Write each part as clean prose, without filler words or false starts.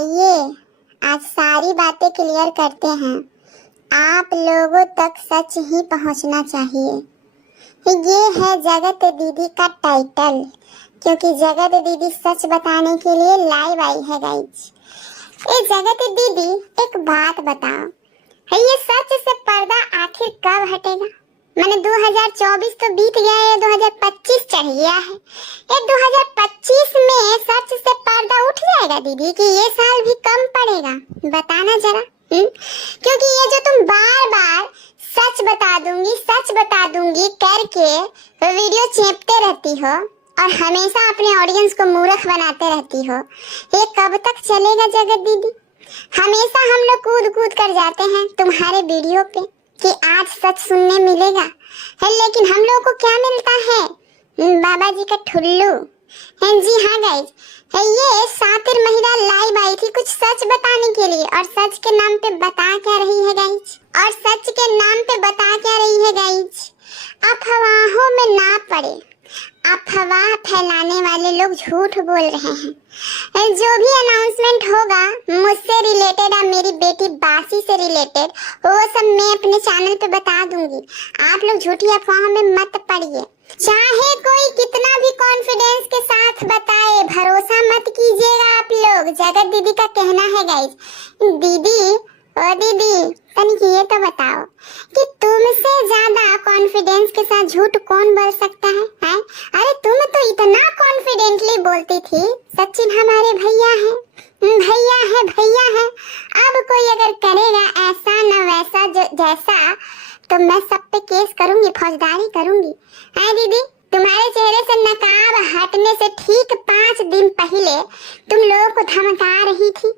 आइए आज सारी बातें क्लियर करते हैं। आप लोगों तक सच ही पहुंचना चाहिए। ये है जगत दीदी का टाइटल, क्योंकि जगत दीदी सच बताने के लिए लाइव आई है गाइज। ए जगत दीदी, एक बात बताओ, ये सच से पर्दा आखिर कब हटेगा? मैंने 2024 तो बीत गया है, 2025 चढ़ गया है। ये 2025 में सच से पर्दा उठ जाएगा दीदी कि ये साल भी कम पड़ेगा? बताना जरा। क्योंकि ये जो तुम बार बार सच बता दूंगी करके वीडियो चेपते रहती हो और हमेशा अपने ऑडियंस को मूर्ख बनाते रहती हो, ये कब तक चलेगा जगत दीदी? हमेशा हम लोग कूद कूद कर जाते हैं तुम्हारे वीडियो पे कि आज सच सुनने मिलेगा है, लेकिन हम लोगों को क्या मिलता है? बाबा जी का ठुल्लू। जी हाँ गाइज, ये सातिर महिला लाइव आई थी कुछ सच बताने के लिए, और सच के नाम पे बता क्या रही है गाइज? और सच के नाम पे बता क्या रही है गाइज? अफवाहों में ना पड़े। अफवाह फैलाने वाले लोग झूठ बोल रहे हैं। जो भी अनाउंसमेंट होगा मुझसे रिलेटेड और मेरी बेटी बासी से रिलेटेड, वो सब मैं अपने चैनल पे बता दूंगी। आप लोग झूठी अफवाहों में मत पड़िए। चाहे कोई कितना भी कॉन्फिडेंस के साथ बताए, भरोसा मत कीजिएगा आप लोग। जगत दीदी का कहना है गाइज। दीदी, ओ दीदी, तनिक ये तो बताओ कि तुमसे ज्यादा कॉन्फिडेंस के साथ झूठ कौन बोल सकता है? अरे तुम तो इतना कॉन्फिडेंटली बोलती थी सचिन हमारे भैया है। अब कोई अगर करेगा ऐसा न वैसा जैसा, तो मैं सब पे केस करूंगी, फौजदारी करूंगी। है दीदी, तुम्हारे चेहरे से नकाब हटने से ठीक 5 दिन पहले तुम लोगों को धमका रही थी।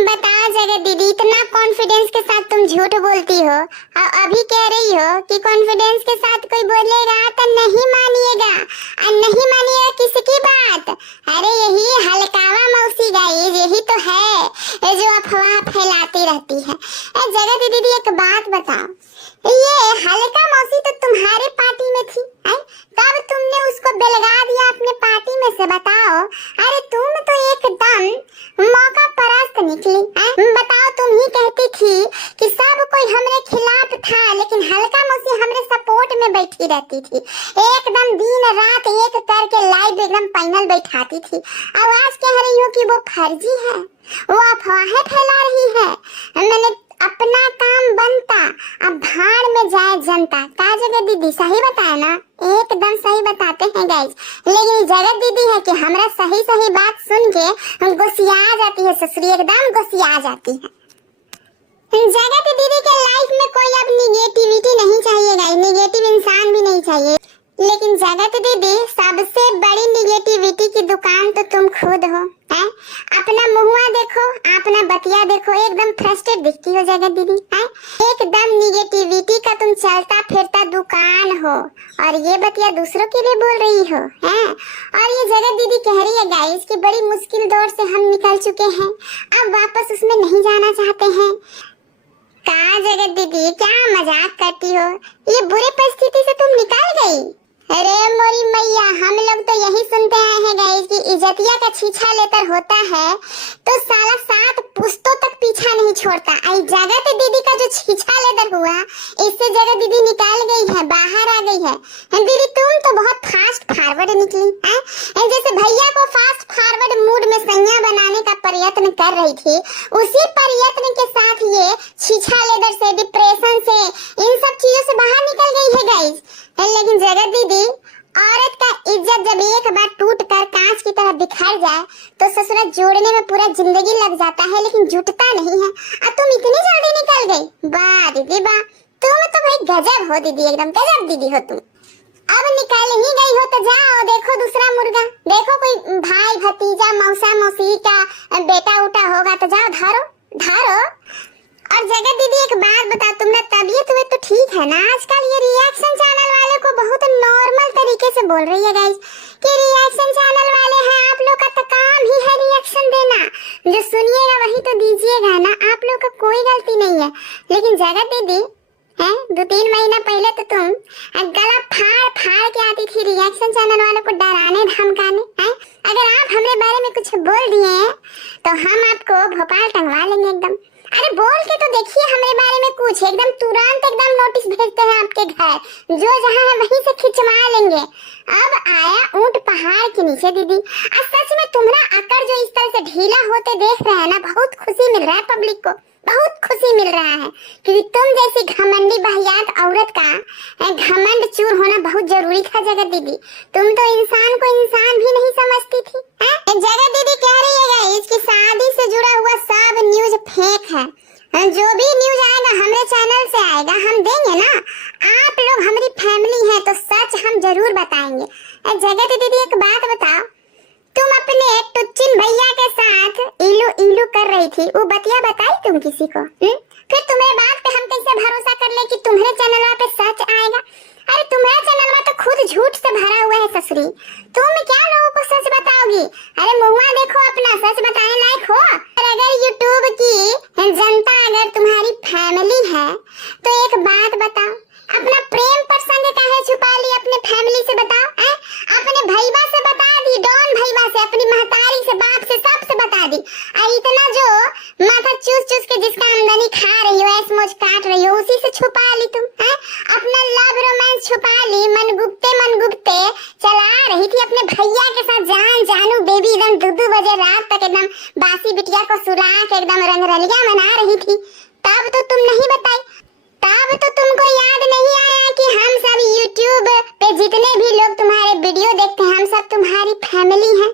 बताओ जगत दीदी, इतना कॉन्फिडेंस के साथ तुम झूठ बोलती हो और अभी कह रही हो कि कॉन्फिडेंस के साथ कोई बोलेगा तो नहीं मानिएगा। और नहीं मानिएगा किसकी बात? अरे यही हलकावा मौसी गाइस, यही तो है जो अफवाह फैलाती रहती है। जगत दीदी, एक बात बताओ, ये हल्का मौसी तो तुम्हारे पार्टी में थी, तब तुमने उसको बेलगा दिया अपने पार्टी में से? बताओ। अरे तुम तो एकदम मौका परस्त निकली। बताओ, तुम ही कहती थी कि सब कोई हमरे खिलाफ था, लेकिन हल्का मौसी हमरे सपोर्ट में बैठी रहती थी, एकदम दिन रात एक करके लाइव एकदम पैनल बैठाती थी। अब आज कह रही हो कि वो फर्जी है, वो अफवाहें फैला रही है। मैंने अपना काम बनता, अब भाड़ में जाए जनता। का जगत दीदी सही बताए ना? एकदम सही बताते हैं गाइस। लेकिन जगत दीदी है कि हमरा सही बात सुन के गुस्सिया जाती है, ससुरी एकदम गुस्सिया जाती है। जगत दीदी के लाइफ में कोई अब निगेटिविटी नहीं चाहिए गाइस, निगेटिव इंसान भी नहीं चाहिए। लेकिन जगत दीदी, सबसे बड़ी निगेटिविटी की दुकान तो तुम खुद हो। अपना मुहुआ देखो, अपना बतिया देखो, एकदम फ्रस्ट्रेट दिखती हो जगत दीदी। एकदम निगेटिविटी का तुम चलता फिरता दुकान हो, और ये बतिया दूसरों के लिए बोल रही हो। और ये जगत दीदी कह रही है गाइस कि बड़ी मुश्किल दौर से हम निकल चुके हैं, अब वापस उसमें नहीं जाना चाहते हैं। का जगत दीदी, क्या मजाक करती हो? ये बुरी परिस्थिति से तुम निकल गई। अरे मोरी मैया, हम लोग तो यही सुनते आए हैं गाइस कि इज्जतिया का छीछा लेकर होता है तो साला 7 पुश्तों तक पीछा नहीं छोड़ता। आई जगत दीदी का जो छीछा लेकर हुआ, इससे जगत दीदी निकाल गई है, बाहर आ गई है। दीदी तुम तो बहुत फास्ट फॉरवर्ड निकली। जैसे भैया को फास्ट फॉरवर्ड मूड में सैया बनाने का प्रयत्न कर रही थी, उसी प्रयत्न के साथ ये छीछा लेदर से, डिप्रेशन से, इन सब चीजों से बाहर निकल गई है गाइस। लेकिन जगत दीदी, औरत का इज्जत जब एक बार टूट कर कांच की तरह बिखर जाए तो ससुरा जोड़ने में पूरा जिंदगी लग जाता है, लेकिन जुटता नहीं है। अब तुम इतनी जल्दी निकल गई? वाह दीदी वाह, तुम तो भाई गजब हो दीदी, एकदम गजब दीदी हो तुम। अब निकल ही गई हो तो जाओ देखो दूसरा मुर्गा, देखो कोई भाई भतीजा मौसा मौसी का बेटा उठा होगा तो जाओ धारो। और जगत दीदी, एक बात बता, तुम्हारा तबीयत हुए तो ठीक है ना? आजकल ये रिएक्शन चैनल वाले को बहुत नॉर्मल तरीके से बोल रही है गाइस कि रिएक्शन चैनल वाले हैं, आप लोग का तो काम ही है रिएक्शन देना, जो सुनिएगा वही तो दीजिएगा ना, आप लोग का कोई गलती नहीं है। लेकिन जगत दीदी, हैं? 2-3 महीना पहले तो तुम गला फाड़ फाड़ के आती थी रिएक्शन चैनल वालों को डराने धमकाने हैं। अगर आप हमारे बारे में कुछ बोल दिए हैं तो हम आपको भोपाल टंगवा लेंगे एकदम। अरे बोल के तो देखिए हमारे बारे में कुछ, एकदम तुरंत एकदम नोटिस भेजते हैं आपके घर, जो जहाँ है वहीं से खिंचवा लेंगे। अब आया ऊंट पहाड़ के नीचे दीदी। सच में तुम्हारा अकड़ जो इस तरह से ढीला होते देख रहे हैं ना, बहुत खुशी मिल रहा है पब्लिक को, बहुत खुशी मिल रहा है, क्योंकि तुम जैसी घमंडी बहियात औरत का घमंड चूर होना बहुत जरूरी था जगत दीदी। तुम तो इंसान को इंसान भी नहीं समझती थी। जगत दीदी कह रही है इसकी शादी से जुड़ा हुआ सब न्यूज फेक है। जो भी न्यूज आएगा हमारे चैनल से आएगा, हम देंगे ना। आप लोग हमारी फैमिली है तो सच हम जरूर बताएंगे। जगत दीदी एक बात बताओ, तुम अपने टुच्चिन भैया के साथ इलू इलू कर रही थी, वो बतिया बताई तुम किसी को? फिर तुम्हारे बात पे हम कैसे भरोसा कर ले कि तुम्हारे चैनल पे सच आएगा? अरे तुम्हारा चैनल में तो खुद झूठ से भरा हुआ है ससुरी, तुम क्या लोगों को सच बताओगी? अरे मुंह देखो अपना, सच बताने लायक हो। और अगर यूट्यूब की जनता अगर तुम्हारी फैमिली है तो एक बात बताओ, अपना प्रेम प्रसंग काहे छुपा ली अपने फैमिली से? बताओ अपने भईबा से बता दी, डॉन भईबा से, अपनी महतारी से, बाप से, सबसे बता दी। और इतना जो माथा चूस चूस के जिसका आमदनी खा रही हो, ऐस मौज काट रही हो, उसी से छुपा ली तुम है? अपना लव रोमांस छुपा ली, मन गुप्ते चला रही थी अपने भैया के साथ, जान जानू बेबी, एकदम 2-2 बजे रात तक एकदम बासी बिटिया को सुला के एकदम रंगरलिया मना रही थी। तब तो तुम नहीं बताई, तब तो तुमको याद नहीं आया कि हम सब YouTube पे जितने भी लोग तुम्हारे वीडियो देखते हैं हम सब तुम्हारी फैमिली हैं।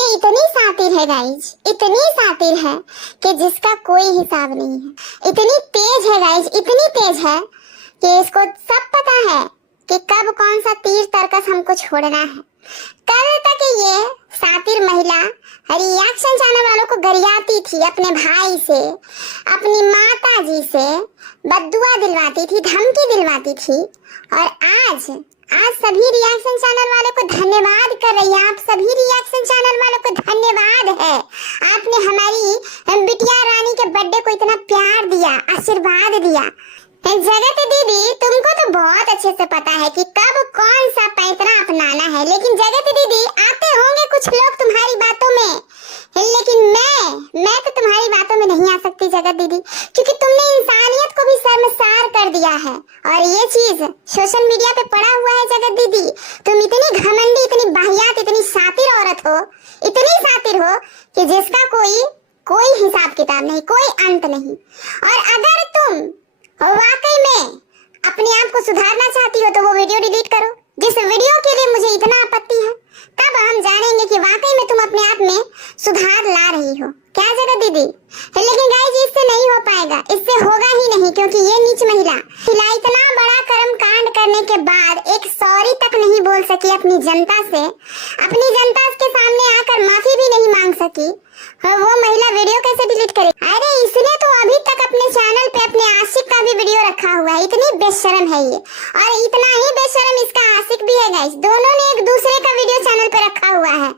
ये इतनी सातिर है गाइज, इतनी सातिर है कि जिसका कोई हिसाब नहीं है। इतनी तेज है गाइज, इतनी तेज है कि इसको सब पता है कि कब कौन सा तीर तर्कस हमको छोड़ना है। कल तक ये सातिर महिला रिएक्शन चैनल वालों को गरियाती थी, अपने भाई से, अपनी माता जी से बद्दुआ दिलवाती थी, धमकी दिलवाती थी। और आज सभी रिएक्शन चैनल वालों को धन्यवाद कर रही है। आप सभी रिएक्शन चैनल वालों को धन्यवाद है, आपने हमारी बिटिया रानी के बर्थडे को इतना प्यार दिया, आशीर्वाद दिया। जगत दीदी तुमको तो बहुत अच्छे से पता है कि कब कौन सा पैंतरा अपनाना है, लेकिन जगत दीदी आते होंगे कुछ लोग तुम्हारी बातों में, लेकिन मैं तो तुम्हारी बातों में नहीं आ सकती जगत दीदी, क्योंकि तुमने इंसानियत को भी शर्मसार कर दिया है। और ये चीज सोशल मीडिया पे पड़ा हुआ है जगत दीदी। तुम इतनी घमंडी, इतनी बाहियात, इतनी सातिर औरत हो, इतनी सातिर हो कि जिसका कोई हिसाब किताब नहीं, कोई अंत नहीं। और अगर तुम वाकई में अपने आप को सुधारना चाहती हो तो वो वीडियो डिलीट करो जिस वीडियो के लिए मुझे इतना आपत्ति है, तब हम जानेंगे कि वाकई में तुम अपने आप में सुधार ला रही हो। क्या जगत दीदी? लेकिन गाइस इससे नहीं हो पाएगा, इससे होगा ही नहीं, क्योंकि ये नीच महिला इतना बड़ा कर्म कांड करने के बाद एक सॉरी तक नहीं बोल सकी अपनी जनता से, अपनी जनता के सामने आकर माफी भी नहीं मांग सकी। वो महिला वीडियो कैसे डिलीट करे? अरे इसने तो अभी तक अपने चैनल पे अपने आशिक का भी वीडियो रखा हुआ है, इतनी बेशरम है ये। और इतना ही बेशरम इसका आशिक भी है गाइस, दोनों ने एक दूसरे का वीडियो चैनल पे रखा हुआ है।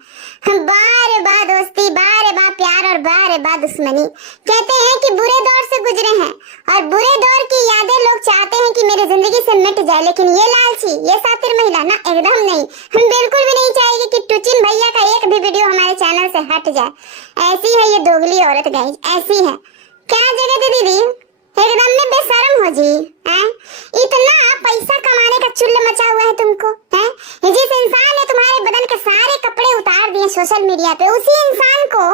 बार बार दोस्ती, बार बार प्यार और बार बार दुश्मनी। कहते हैं कि बुरे दौर से गुजरे हैं और बुरे दौर की यादें लोग चाहते हैं कि मेरी जिंदगी से मिट जाए, लेकिन ये लालची, ये सातिर महिला ना, एकदम नहीं, हम बिल्कुल भी नहीं चाहेंगे कि टुचिन भैया का एक भी वीडियो हमारे चैनल से हट जाए। ऐसी है ये दोगली औरत गाइस, ऐसी है। क्या जगत दीदी एकदम में बेशरम हो जी, हैं? इतना पैसा कमाने का चुल्ल मचा हुआ है तुमको, हैं? जिस इंसान ने तुम्हारे बदन के सारे कपड़े उतार दिए सोशल मीडिया पे, उसी इंसान को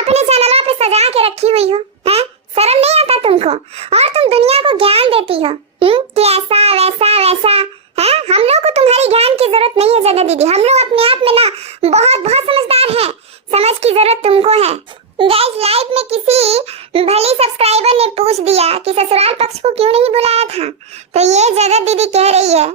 अपने चैनलों पे सजा के रखी हुई हो, हैं? शर्म नहीं आता तुमको? और तुम दुनिया को ज्ञान देती हो कि ऐसा वैसा, हैं? हम लोग को तुम्हारी ज्ञान की जरूरत नहीं है जगत दीदी, हम लोग अपने आप में ना बहुत समझदार हैं, समझ की जरूरत तुमको है। गाइस लाइव में किसी भली सब्सक्राइबर ने पूछ दिया कि ससुराल पक्ष को क्यों नहीं बुलाया था, तो ये जगत दीदी कह रही है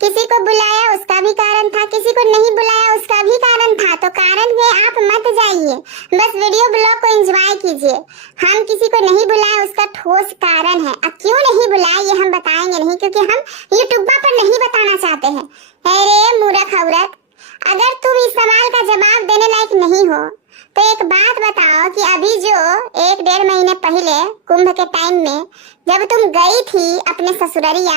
किसी को बुलाया उसका भी कारण था, किसी को नहीं बुलाया उसका भी कारण था। तो कारण में आप मत जाइए, बस वीडियो ब्लॉग को एंजॉय कीजिए। हम किसी को नहीं बुलाया उसका ठोस कारण है, अब क्यों नहीं बुलाया ये हम बताएंगे नहीं, क्योंकि हम यूट्यूब पर नहीं बताना चाहते हैं। अरे मूर्ख औरत, अगर तुम इस सवाल का जवाब देने लायक नहीं हो तो एक बात बताओ कि अभी जो 1-1.5 महीने पहले कुंभ के टाइम में जब तुम गई थी अपने ससुररिया,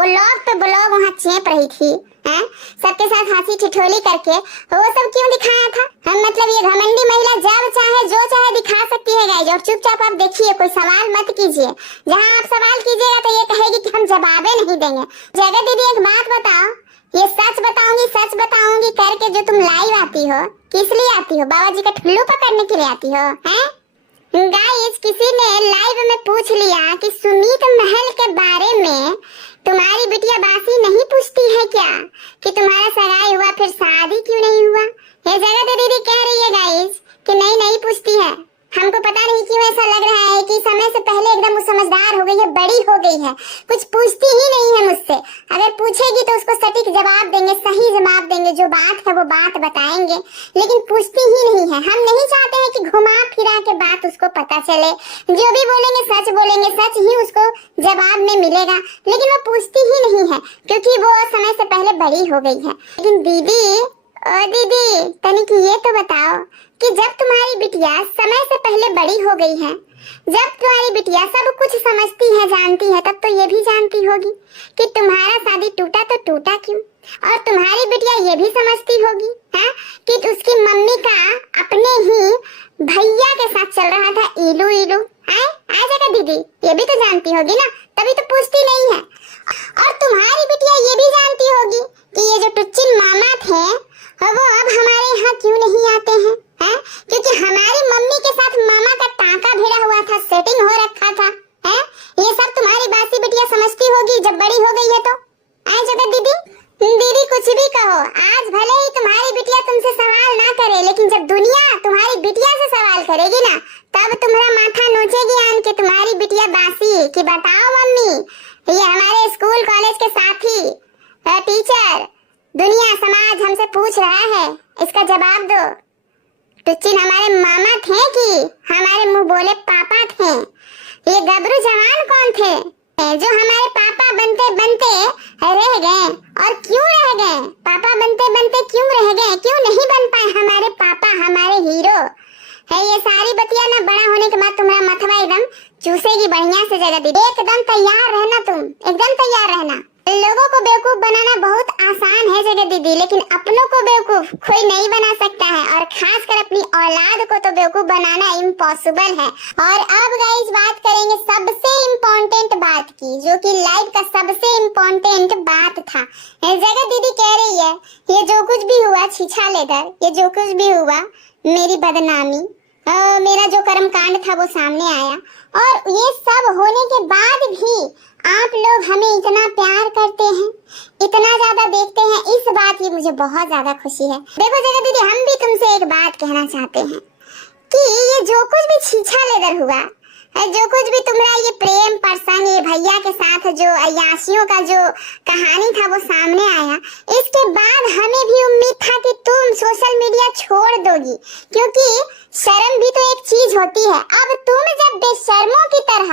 ब्लॉग पे ब्लॉग वहाँ चेप रही थी, हैं, सबके साथ हंसी ठिठोली करके, वो सब क्यों दिखाया था? हम मतलब ये घमंडी महिला जब चाहे जो चाहे दिखा सकती है गाइस, और चुपचाप आप देखिए, कोई सवाल मत कीजिए। जहाँ आप सवाल कीजिएगा तो ये कहेगी कि हम जवाबे नहीं देंगे। जगत दीदी एक बात बताओ, ये सच बताऊंगी करके जो तुम लाइव आती हो, किस लिए आती हो? बाबा जी का ठुल्लू पकड़ने के लिए आती हो, हैं? गाइस, किसी ने लाइव में पूछ लिया कि सुमित महल के बारे में तुम्हारी बिटिया बासी नहीं पूछती है क्या, कि तुम्हारा सगाई हुआ फिर शादी क्यों नहीं हुआ? ये जगत दीदी कह रही है गाइस कि नहीं पूछती है। हमको पता नहीं क्यों ऐसा लग रहा है कि समय से पहले एकदम वो समझदार हो गई है, बड़ी हो गई है, कुछ पूछती ही नहीं है मुझसे। अगर पूछेगी तो उसको सटीक जवाब देंगे, सही जवाब देंगे, जो बात है वो बात बताएंगे, लेकिन पूछती ही नहीं है। हम नहीं चाहते हैं कि घुमा फिरा के बात उसको पता चले, जो भी बोलेंगे सच ही उसको जवाब में मिलेगा, लेकिन वो पूछती ही नहीं है क्योंकि वो समय से पहले बड़ी हो गई है। लेकिन दीदी तनिक ये तो बताओ कि जब तुम्हारी बिटिया समय से पहले बड़ी हो गई है, जब तुम्हारी बिटिया सब कुछ समझती है, जानती है, तब तो ये भी जानती होगी कि तुम्हारा शादी टूटा तो टूटा क्यों, और तुम्हारी बिटिया ये भी समझती होगी, हैं, कि उसकी मम्मी का अपने ही भैया के साथ चल रहा था इलू हैं? आ जाएगा दीदी, ये भी तो जानती होगी ना, तभी तो पूछती नहीं है। और तुम्हारी बिटिया ये भी जानती होगी कि ये जो टुच्चिन मामा थे वो अब हमारे यहाँ क्यों नहीं आते हैं, हैं? क्योंकि हमारी मम्मी के साथ मामा का टांका भिड़ा हुआ था, सेटिंग हो रखा था, हैं? ये सब तुम्हारी बासी बिटिया समझती होगी जब बड़ी हो गई है तो। आए जगत दीदी कुछ भी कहो, आज भले ही तुम्हारी बिटिया तुमसे सवाल ना करे, लेकिन जब दुनिया तुम्हारी बिटिया से सवाल करेगी ना, तब तुम्हारा माथा नोचेगी आन के तुम्हारी बिटिया बासी कि बताओ मम्मी, ये हमारे स्कूल कॉलेज के साथी टीचर, दुनिया समाज हमसे पूछ रहा है, इसका जवाब दो। टुच्चिन हमारे मामा थे कि हमारे मुंह बोले पापा थे? ये गबरू जवान कौन थे जो हमारे पापा बनते रह गए? और क्यों रह गए? पापा बनते क्यों रह गए? क्यों नहीं बन पाए हमारे पापा, हमारे हीरो? है ये सारी बतिया ना बड़ा होने के बाद तुम्हारा मथवा एकदम चूसेगी बढ़िया से। जगह दीदी एकदम तैयार रहना, तुम एकदम तैयार रहना। लोगों को बेवकूफ बनाना बहुत आसान है जगह दीदी, लेकिन अपनों को बेवकूफ कोई नहीं बना सकता है, और खासकर अपनी औलाद को तो बेवकूफ बनाना इम्पॉसिबल है। और अब गाइस बात करेंगे सबसे इम्पोर्टेंट बात की, जो कि लाइव का सबसे इम्पोर्टेंट बात था। जगह दीदी कह रही है ये जो कुछ भी हुआ छीछा लेकर, ये जो कुछ भी हुआ, मेरी बदनामी, मेरा जो कर्मकांड था वो सामने आया, और ये सब होने के बाद भी आप लोग हमें इतना प्यार करते हैं, इतना ज्यादा देखते हैं, इस बात की मुझे बहुत ज्यादा खुशी है। देखो जगह दीदी, हम भी तुमसे एक बात कहना चाहते हैं कि ये जो कुछ भी छीछा लेदर हुआ, जो कुछ भी तुम्हारा ये प्रेम प्रसंग, ये भैया के साथ जो अय्याशियों का जो कहानी था वो सामने आया, इसके बाद हमें भी उम्मीद था कि तुम सोशल मीडिया छोड़ दोगी, क्योंकि शर्म भी तो एक चीज होती है। अब तुम जब बेशर्मों की तरह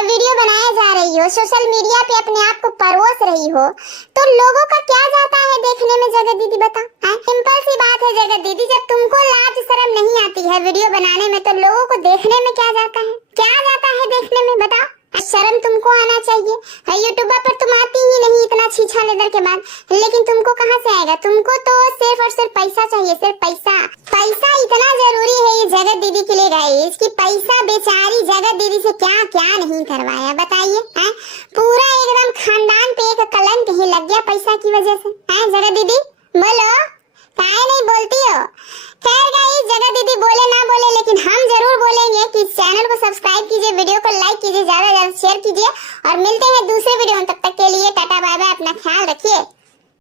वीडियो बनाए जा रही हो, सोशल मीडिया पे अपने आप को परोस रही हो, तो लोगों का क्या जाता है देखने में जगत दीदी, बता? सिंपल सी बात है जगत दीदी, जब तुमको लाज शर्म नहीं आती है वीडियो बनाने में, तो लोगों को देखने में क्या जाता है? क्या जाता है देखने में, बता? शर्म तुमको आना चाहिए। यूट्यूबर पर तुम आती ही नहीं इतना छीछा लेदर के बाद, लेकिन तुमको कहाँ से आएगा? तुमको तो सिर्फ और सिर्फ पैसा चाहिए, सिर्फ पैसा। पैसा इतना जरूरी है ये जगत दीदी के लिए गाइस, कि पैसा बेचारी जगत दीदी से क्या क्या नहीं करवाया, बताइए? पूरा एकदम खानदान पे एक कलंक ही लग गया पैसा की वजह से। जगत दीदी बोलो, काहे नहीं बोलती हो? खैर गाइस, जगत दीदी बोले ना बोले, लेकिन हम जरूर बोलेंगे कि चैनल को सब्सक्राइब कीजिए, वीडियो को लाइक कीजिए, ज्यादा से ज्यादा शेयर कीजिए, और मिलते हैं दूसरे वीडियो में। तब तक के लिए टाटा बाय बाय, अपना ख्याल रखिए।